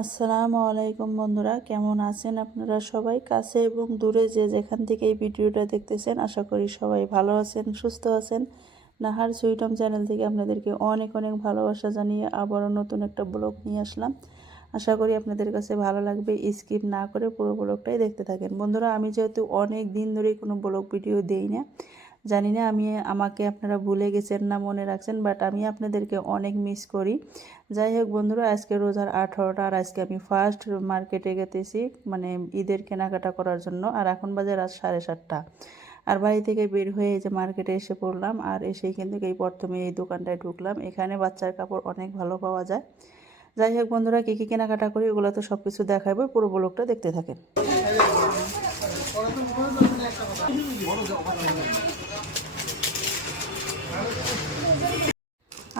আসসালামু আলাইকুম বন্ধুরা, কেমন আছেন আপনারা সবাই? কাছে এবং দূরে যে যেখান থেকে এই ভিডিওটা দেখতেছেন, আশা করি সবাই ভালো আছেন, সুস্থ আছেন। নাহার সুইটম চ্যানেল থেকে আপনাদেরকে অনেক অনেক ভালোবাসা জানিয়ে আবারও নতুন একটা ব্লগ নিয়ে আসলাম। আশা করি আপনাদের কাছে ভালো লাগবে। স্কিপ না করে পুরো ব্লগটাই দেখতে থাকেন বন্ধুরা। আমি যেহেতু অনেক দিন ধরেই কোনো ব্লগ ভিডিও দেই না, জানি না আমাকে আপনারা ভুলে গেছেন না মনে রাখছেন, বাট আমি আপনাদেরকে অনেক মিস করি। যাই হোক বন্ধুরা, আজকে রোজার 18টা আর আজকে আমি ফার্স্ট মার্কেটে গেতেছি, মানে ঈদের কেনাকাটা করার জন্য। আর এখন বাজে রাত 7:30। আর বাড়ি থেকে বের হয়ে এই যে মার্কেটে এসে পড়লাম। আর এসেই কিন্তু এই প্রথমে এই দোকানটায় ঢুকলাম। এখানে বাচ্চার কাপড় অনেক ভালো পাওয়া যায়। যাই হোক বন্ধুরা, কী কী কেনাকাটা করি ওগুলো তো সব কিছু দেখাবো, পুরো ব্লগটা দেখতে থাকেন।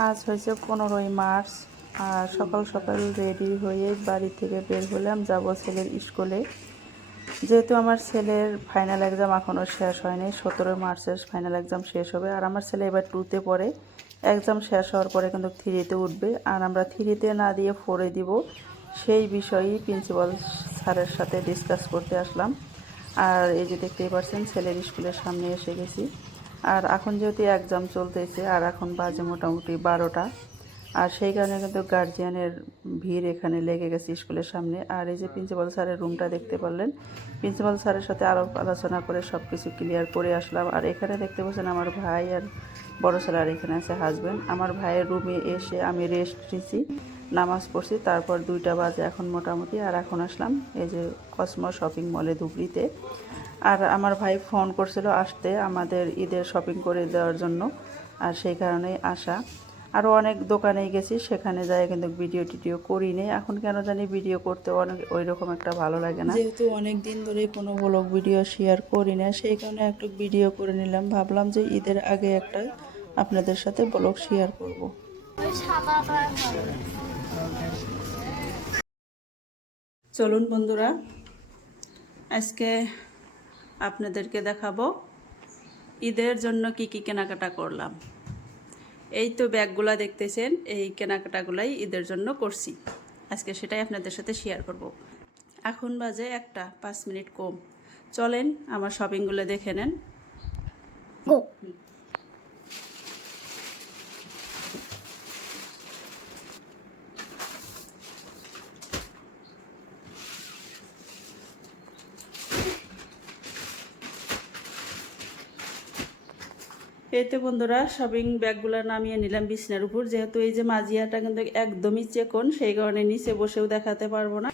আজ হয়েছে 15ই মার্চ। আর সকাল সকাল রেডি হয়ে বাড়ি থেকে বের হলাম, যাব ছেলের স্কুলে। যেহেতু আমার ছেলের ফাইনাল এক্সাম এখনও শেষ হয়নি, 17 মার্চের ফাইনাল এক্সাম শেষ হবে। আর আমার ছেলে এবার 2তে পড়ে। এক্সাম শেষ হওয়ার পরে কিন্তু 3তে উঠবে। আর আমরা 3তে না দিয়ে 4এ দিব, সেই বিষয়েই প্রিন্সিপাল স্যারের সাথে ডিসকাস করতে আসলাম। আর এই যে দেখতেই পাচ্ছেন, ছেলের স্কুলের সামনে এসে গেছি। আর এখন যেহেতু এক্সাম চলতেছে, আর এখন বাজে মোটামুটি 12টা। আর সেই কারণে কিন্তু গার্জিয়ানের ভিড় এখানে লেগে গেছে স্কুলের সামনে। আর এই যে প্রিন্সিপাল স্যারের রুমটা দেখতে পারলেন, প্রিন্সিপাল স্যারের সাথে আলোচনা করে সব কিছু ক্লিয়ার করে আসলাম। আর এখানে দেখতে পাচ্ছেন আমার ভাই আর বড় ছেলে, আর এখানে আছে হাজব্যান্ড। আমার ভাইয়ের রুমে এসে আমি রেস্ট নিয়েছি, নামাজ পড়ছি, তারপর 2টা বাজে এখন মোটামুটি। আর এখন আসলাম এই যে কসমো শপিং মলে ধুবড়িতে। আর আমার ভাই ফোন করছিল আসতে আমাদের ঈদের শপিং করে দেওয়ার জন্য, আর সেই কারণেই আসা। আরও অনেক দোকানেই গেছি, সেখানে যাই কিন্তু ভিডিও টিডিও করি নেই। এখন কেন জানি ভিডিও করতে অনেক ওই রকম একটা ভালো লাগে না, যেহেতু অনেক দিন ধরেই কোনো ব্লগ ভিডিও শেয়ার করি না, সেই কারণে একটু ভিডিও করে নিলাম। ভাবলাম যে ঈদের আগে একটা আপনাদের সাথে ব্লগ শেয়ার করব। চলুন বন্ধুরা, আজকে আপনাদেরকে দেখাবো ঈদের জন্য কি কি কেনাকাটা করলাম। এই তো ব্যাগগুলা দেখতেছেন, এই কেনাকাটাগুলাই ঈদের জন্য করছি। আজকে সেটাই আপনাদের সাথে শেয়ার করব। এখন বাজে 1:05 কম। চলেন আমার শপিংগুলো দেখে নেন। এই তো বন্ধুরা, শপিং ব্যাগগুলো নামিয়ে নিলাম বিছনার উপর। যেহেতু এই যে মাজিয়াটা কিন্তু একদমই চেকন, সেই কারণে নিচে বসেও দেখাতে পারবো না।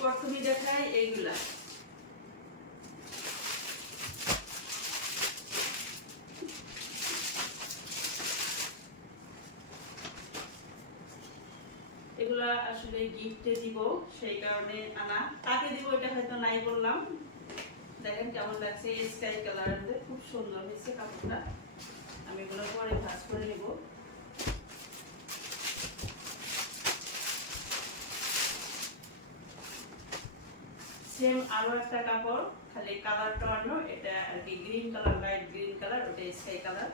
প্রথমে দেখাই এইগুলা। এগুলা আসলে গিফটে দিব, সেই কারণে আনা। তাকে দিব এটা হয়তো নাই বললাম। দেখেন কেমন লাগছে, স্কাই কালারের, খুব সুন্দর হয়েছে কাপড়টা। আমি এগুলো পরে ভাঁজ করে নিব। সেম আরো একটা কাপড়, খালি কালারটা অন্য, এটা আর কি green colour, light green colour, ওটা স্কাই কালার।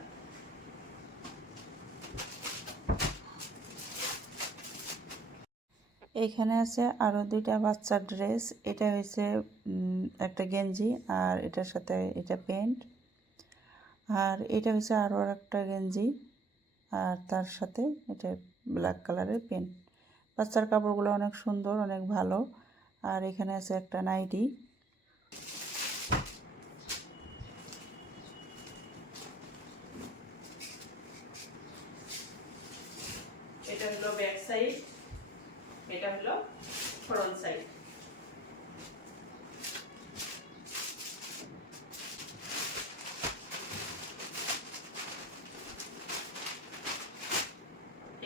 এখানে আছে আরো 2টা বাচ্চার ড্রেস। এটা হয়েছে একটা গেঞ্জি, আর এটার সাথে এটা প্যান্ট। আর এটা হচ্ছে আরো একটা গেঞ্জি, আর তার সাথে এটা ব্ল্যাক কালারের প্যান্ট। বাচ্চার কাপড়গুলো অনেক সুন্দর, অনেক ভালো। আর এখানে আছে একটা নাইটি। এটা হলো ব্যাক সাইড, এটা হলো ফ্রন্ট সাইড।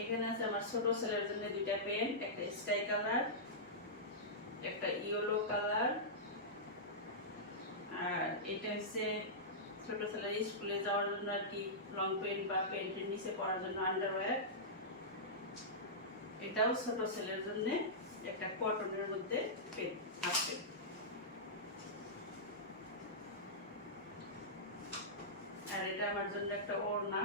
এখানে আছে আমার ছোট ছেলের জন্য 2টা প্যান্ট, একটা স্কাই কালার, একটা ইয়েলো কালার। আর এটা হচ্ছে ছোট ছেলের স্কুলে যাওয়ার জন্য আর কি, লং প্যান্ট বা প্যান্টের নিচে পরার জন্য আন্ডারওয়্যার। এটাও ছোট ছেলের জন্য একটা কটনের মধ্যে প্যান্ট, হাফ প্যান্ট। আর এটা আমার জন্য একটা ওড়না।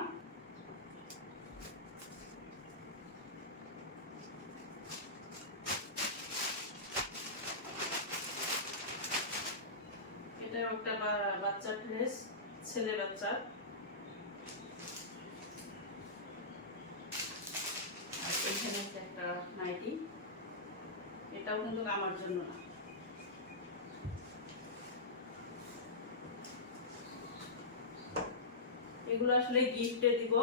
এটা একটা বাচ্চার ড্রেস, ছেলে বাচ্চা। আর এখানে একটা নাইটি, এটাও কিন্তু আমার জন্য না। এগুলো আসলে গিফটে দিব,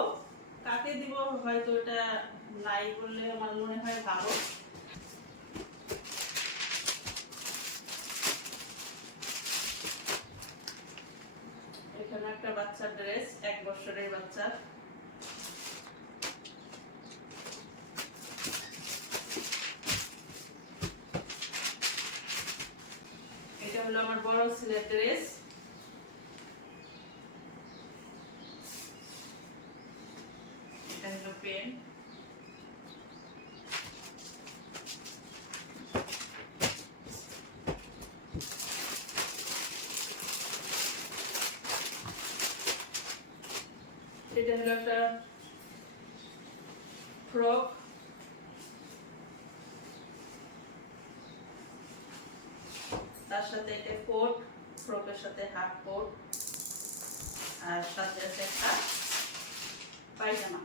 কাকে দিব হয়তো এটা নাই বললে আমার মনে হয় ভালো। এখানে একটা বাচ্চার ড্রেস, 1 বছরের বাচ্চা। এটা হলো আমার বড় ছেলের ড্রেস। এটা হলো পেন। এটা হলো একটা ফ্রক। তার সাথে এটা কোট, ফ্রকের সাথে হাফ কোট, আর সাথে আছে একটা পায়জামা।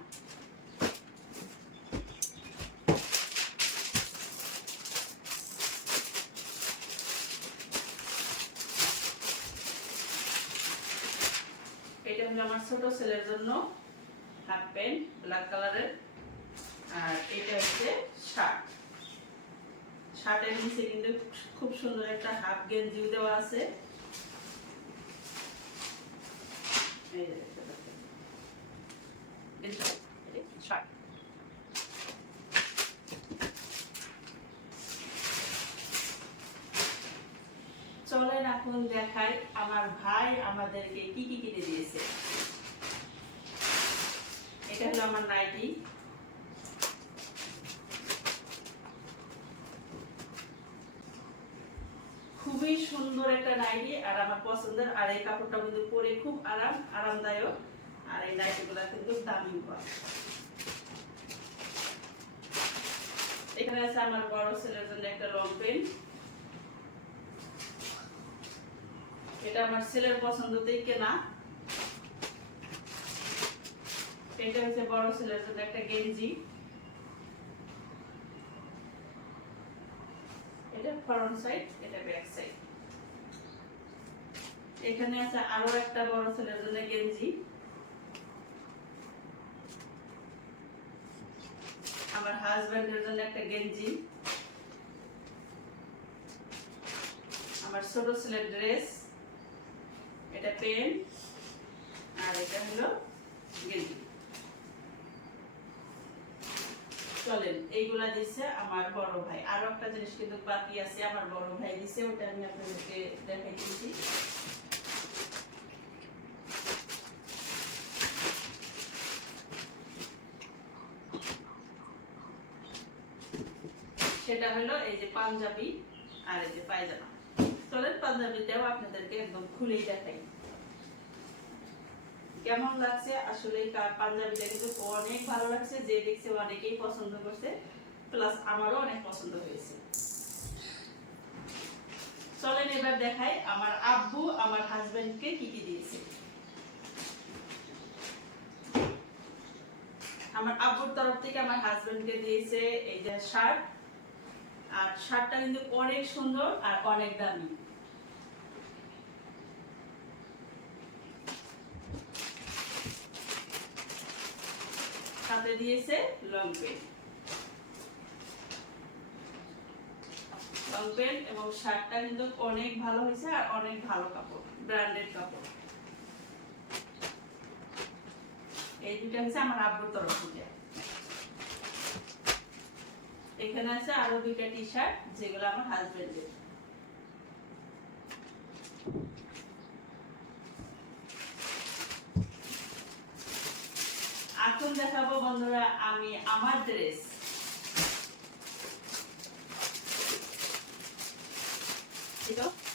এটা হলো আমার ছোট ছেলের জন্য হাফ প্যান্ট ব্ল্যাক কালারের। আর এটা হচ্ছে শার্ট। শার্টের নিচে কিন্তু খুব সুন্দর একটা হাফ গেঞ্জি দেওয়া আছে। চলেন এখন দেখাই আমার ভাই আমাদেরকে কি কি কিনে দিয়েছে। এটা হলো আমার নাইটি। খুবই সুন্দর একটা নাইটি আর আমার পছন্দের। আর এই কাপড়টা কিন্তু পরে খুব আরামদায়ক। আর এই নাইটিগুলো কিন্তু দামি। এখানে আছে আমার বড় ছেলের জন্য একটা লং প্যান্ট। এটা আমার ছেলের পছন্দতেই কেনা। এটা হচ্ছে বড় ছেলের জন্য একটা গেঞ্জি। এটা ফ্রন্ট সাইড, এটা ব্যাক সাইড। এখানে আছে আরো একটা বড় ছেলের জন্য গেঞ্জি। আমার হাজবেন্ডের জন্য একটা গেঞ্জি। আমার ছোট ছেলের ড্রেস, এটা প্যান্ট, আর এটা হলো গেঞ্জি। চলেন, এইগুলা দিচ্ছে আমার বড় ভাই। আরো একটা জিনিস কিন্তু বাকি আছে, আমার বড় ভাই দিছে, ওটা আমি আপনাদেরকে দেখাই দিচ্ছি। সেটা হলো এই যে পাঞ্জাবি আর এই যে পায়জামা। চলেন পাঞ্জাবিটাও আপনাদেরকে একদম খুলেই দেখাই কেমন লাগছে। আসলে পাঞ্জাবিটা কিন্তু অনেক ভালো লাগছে, যে দেখছে অনেকেই পছন্দ করছে, প্লাস আমারও অনেক পছন্দ হয়েছে। চলেন এবার দেখাই আমার আব্বু আমার হাজবেন্ডকে কি কি দিয়েছে। আমার আব্বুর তরফ থেকে আমার হাজবেন্ডকে দিয়েছে এই যে শার্ট। আর শার্টটা কিন্তু অনেক সুন্দর আর অনেক দামি। সাথে দিয়েছে লং প্যান্ট। লং প্যান্ট এবং শার্টটা কিন্তু অনেক ভালো হয়েছে আর অনেক ভালো কাপড়, ব্র্যান্ডেড কাপড়। এই দুটা হচ্ছে আমার আব্বুর তরফ থেকে। এখানে আছে আরো 2টা টি শার্ট, যেগুলো আমার হাজবেন্ডের। এখন দেখাবো বন্ধুরা আমি আমার ড্রেস।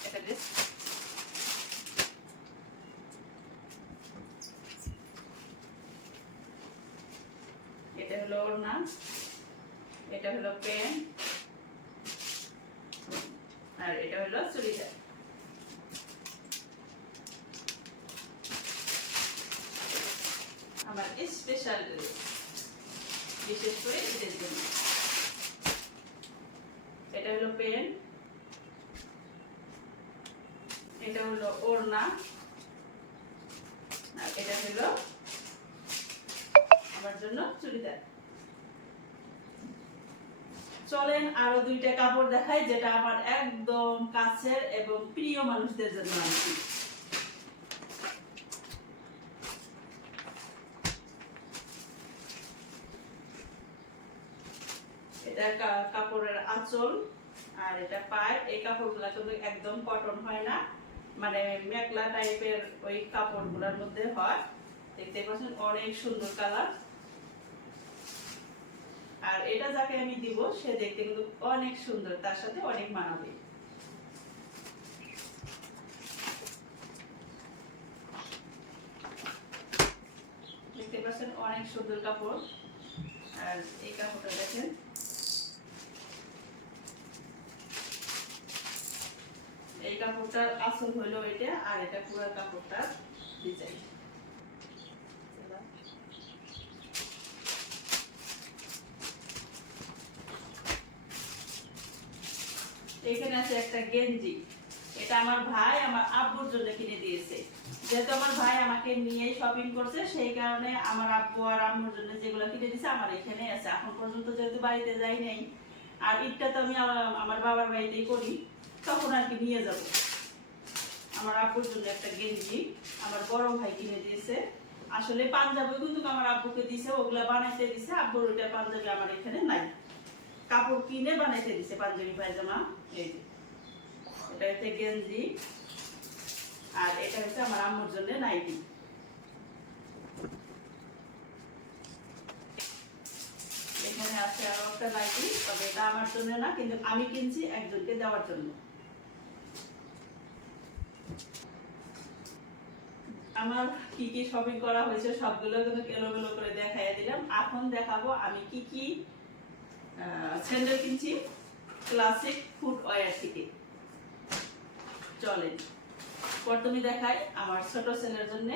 এটা ড্রেস, হলো ওড়না, এটা হলো প্যান্ট, আর এটা হলো চুড়িদার। আমার স্পেশাল ড্রেস, বিশেষ করে ঈদের জন্য। এটা হলো প্যান্ট, এটা হলো ওড়না, আর এটা হলো আমার জন্য চুড়িদার। চলেন আরো দুইটা কাপড় দেখাই, যেটা আমার একদম কাছের এবং প্রিয় মানুষদের জন্য আনছি। এটা কাপড়ের আঁচল, আর এটা পায়। এই কাপড়গুলা কিন্তু একদম কটন হয় না, মানে মেখলা টাইপের ওই কাপড়গুলোর মধ্যে হয়। দেখতে পাচ্ছেন অনেক সুন্দর কালার। আর এটা যাকে আমি দিব সে দেখতে কিন্তু অনেক সুন্দর, তার সাথে অনেক মানাবে। দেখতে পাচ্ছেন অনেক সুন্দর কাপড়। আর এই কাপড়টা দেখেন, এই কাপড়টার আসল হলো এটা, আর এটা পুরো কাপড়টার ডিজাইন। এখানে আছে একটা গেঞ্জি, এটা আমার ভাই আমার আব্বুর জন্য কিনে দিয়েছে। যেহেতু আমার ভাই আমাকে নিয়ে শপিং করছে, সেই কারণে আমার আব্বু আর আম্মুর জন্য যেগুলো কিনে দিয়েছে আমার এখানে আছে। এখন পর্যন্ত যেহেতু বাড়িতে যাই নাই, আর ঈদটা তো আমি আমার বাবার বাড়িতেই করি, তখন আর কি নিয়ে যাব। আমার আব্বুর জন্য একটা গেঞ্জি আমার বড় ভাই কিনে দিয়েছে। আসলে পাঞ্জাবি কিন্তু আমার আব্বুকে দিয়েছে, ওগুলা বানাইতে দিয়েছে। আব্বুর ওইটা পাঞ্জাবি আমার এখানে নাই, কাপড় কিনে বানাইতে দিয়েছে পাঞ্জাবি পায়জামা। এই যে এটা হচ্ছে গেঞ্জি, আর এটা হচ্ছে আমার আম্মুর জন্য নাইটি। এখানে আছে আরো একটা নাইটি, তবে এটা আমার জন্য না, কিন্তু আমি কিনছি একজনকে দেওয়ার জন্য। আমার কি কি শপিং করা হয়েছে সবগুলো কিন্তু এলোমেলো করে দেখাইয়া দিলাম। এখন দেখাবো আমি কি কি স্যান্ডেল কিনছি ক্লাসিক ফুটওয়্যার থেকে। চলেন প্রথমে দেখাই আমার ছোট ছেলের জন্য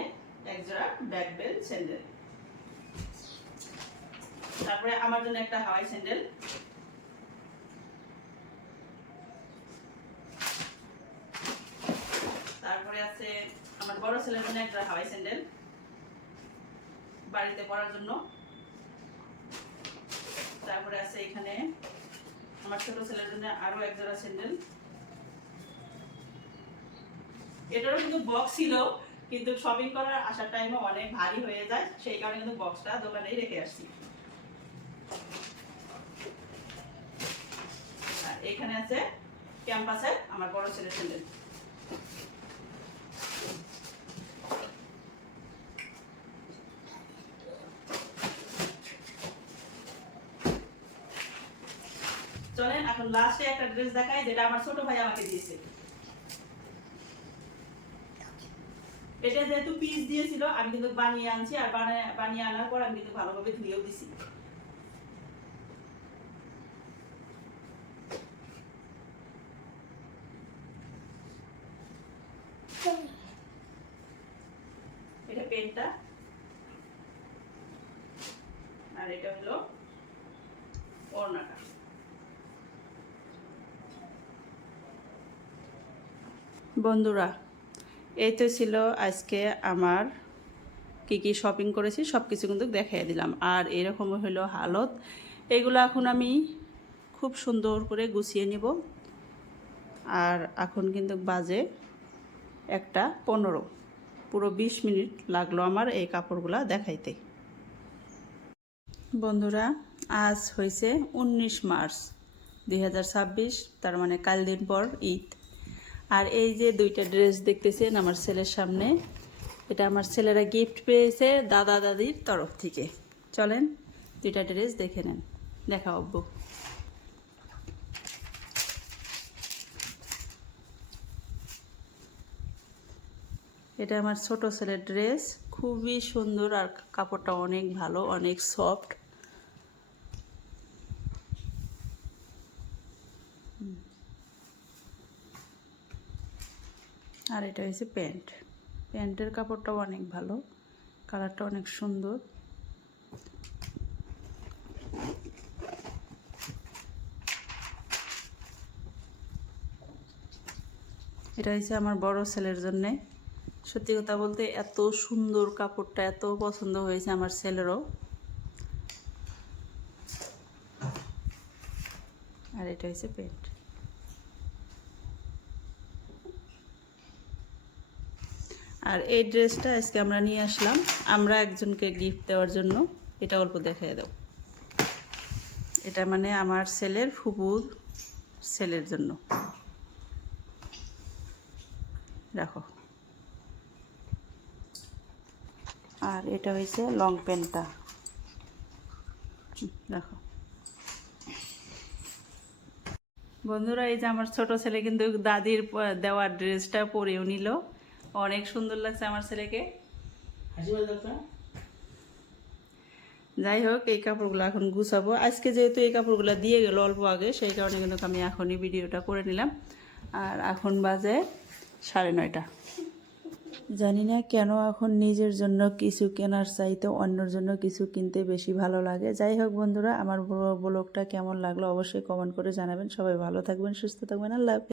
একজোড়া ব্যাক বেল স্যান্ডেল, তারপরে আমার জন্য একটা হাওয়াই স্যান্ডেল, তারপরে আছে আমার বড় ছেলের জন্য একটা হাওয়াই স্যান্ডেল বাড়িতে পরার জন্য, তারপরে আছে এখানে আমার ছোট ছেলের জন্য আরো একজোড়া স্যান্ডেল। এটারও কিন্তু বক্স ছিল, কিন্তু শপিং করার আসার টাইমে অনেক ভারী হয়ে যায়, সেই কারণে কিন্তু বক্সটা দোকানেই রেখে আসছি। আর এখানে আছে ক্যাম্পাসের আমার বড় ছেলের স্যান্ডেল। চলেন এখন লাস্টে একটা ড্রেস দেখাই, যেটা আমার ছোট ভাই আমাকে দিয়েছে। এটা যেহেতু পিস দিয়েছিল, আমি কিন্তু বানিয়ে আনছি, আর বানিয়ে আনার পর আমি কিন্তু ভালোভাবে ধুয়েও দিছি। এটা পেনটা, আর এটা হলো ওড়নাটা। বন্ধুরা, এই তো ছিল আজকে আমার কি কি শপিং করেছি, সব কিছু কিন্তু দেখাই দিলাম। আর এরকম হলো হালত, এগুলো এখন আমি খুব সুন্দর করে গুছিয়ে নিব। আর এখন কিন্তু বাজে 1:15, পুরো 20 মিনিট লাগলো আমার এই কাপড়গুলা দেখাইতে। বন্ধুরা, আজ হয়েছে 19 মার্চ 2026, তার মানে কাল দিন পর ঈদ। আর এই যে দুইটা ড্রেস দেখতেছেন আমার ছেলের সামনে, এটা আমার ছেলেরা গিফট পেয়েছে দাদা দাদির তরফ থেকে। চলেন দুইটা ড্রেস দেখে নেন, দেখা অব্বু। এটা আমার ছোট ছেলের ড্রেস, খুবই সুন্দর, আর কাপড়টা অনেক ভালো, অনেক সফট। আর এটা হচ্ছে প্যান্ট। প্যান্টের কাপড়টাও অনেক ভালো, কালারটা অনেক সুন্দর। এটা হচ্ছে আমার বড় ছেলের জন্যে। সত্যি কথা বলতে এত সুন্দর কাপড়টা, এত পছন্দ হয়েছে আমার ছেলেরও। আর এটা হচ্ছে প্যান্ট। আর এই ড্রেসটা আজকে আমরা নিয়ে আসলাম আমরা একজনকে গিফট দেওয়ার জন্য। এটা অল্প দেখিয়ে দাও। এটা মানে আমার ছেলের ফুপুর ছেলের জন্য। রাখো। আর এটা হয়েছে লং প্যান্টটা, রাখো। বন্ধুরা, এই যে আমার ছোট ছেলে কিন্তু দাদির দেওয়া ড্রেসটা পরেও নিল। অনেক সুন্দর লাগছে আমার ছেলেকে। যাই হোক, এই কাপড়গুলো এখন গুছাবো। আজকে যেহেতু এই কাপড়গুলো দিয়ে গেল অল্প আগে, সেই কারণে কিন্তু আমি এখনই ভিডিওটা করে নিলাম। আর এখন বাজে 9:30। জানি না কেন এখন নিজের জন্য কিছু কেনার চাইতে অন্যর জন্য কিছু কিনতে বেশি ভালো লাগে। যাই হোক বন্ধুরা, আমার ব্লগটা কেমন লাগলো অবশ্যই কমেন্ট করে জানাবেন। সবাই ভালো থাকবেন, সুস্থ থাকবেন। আল্লাহ হাফেজ।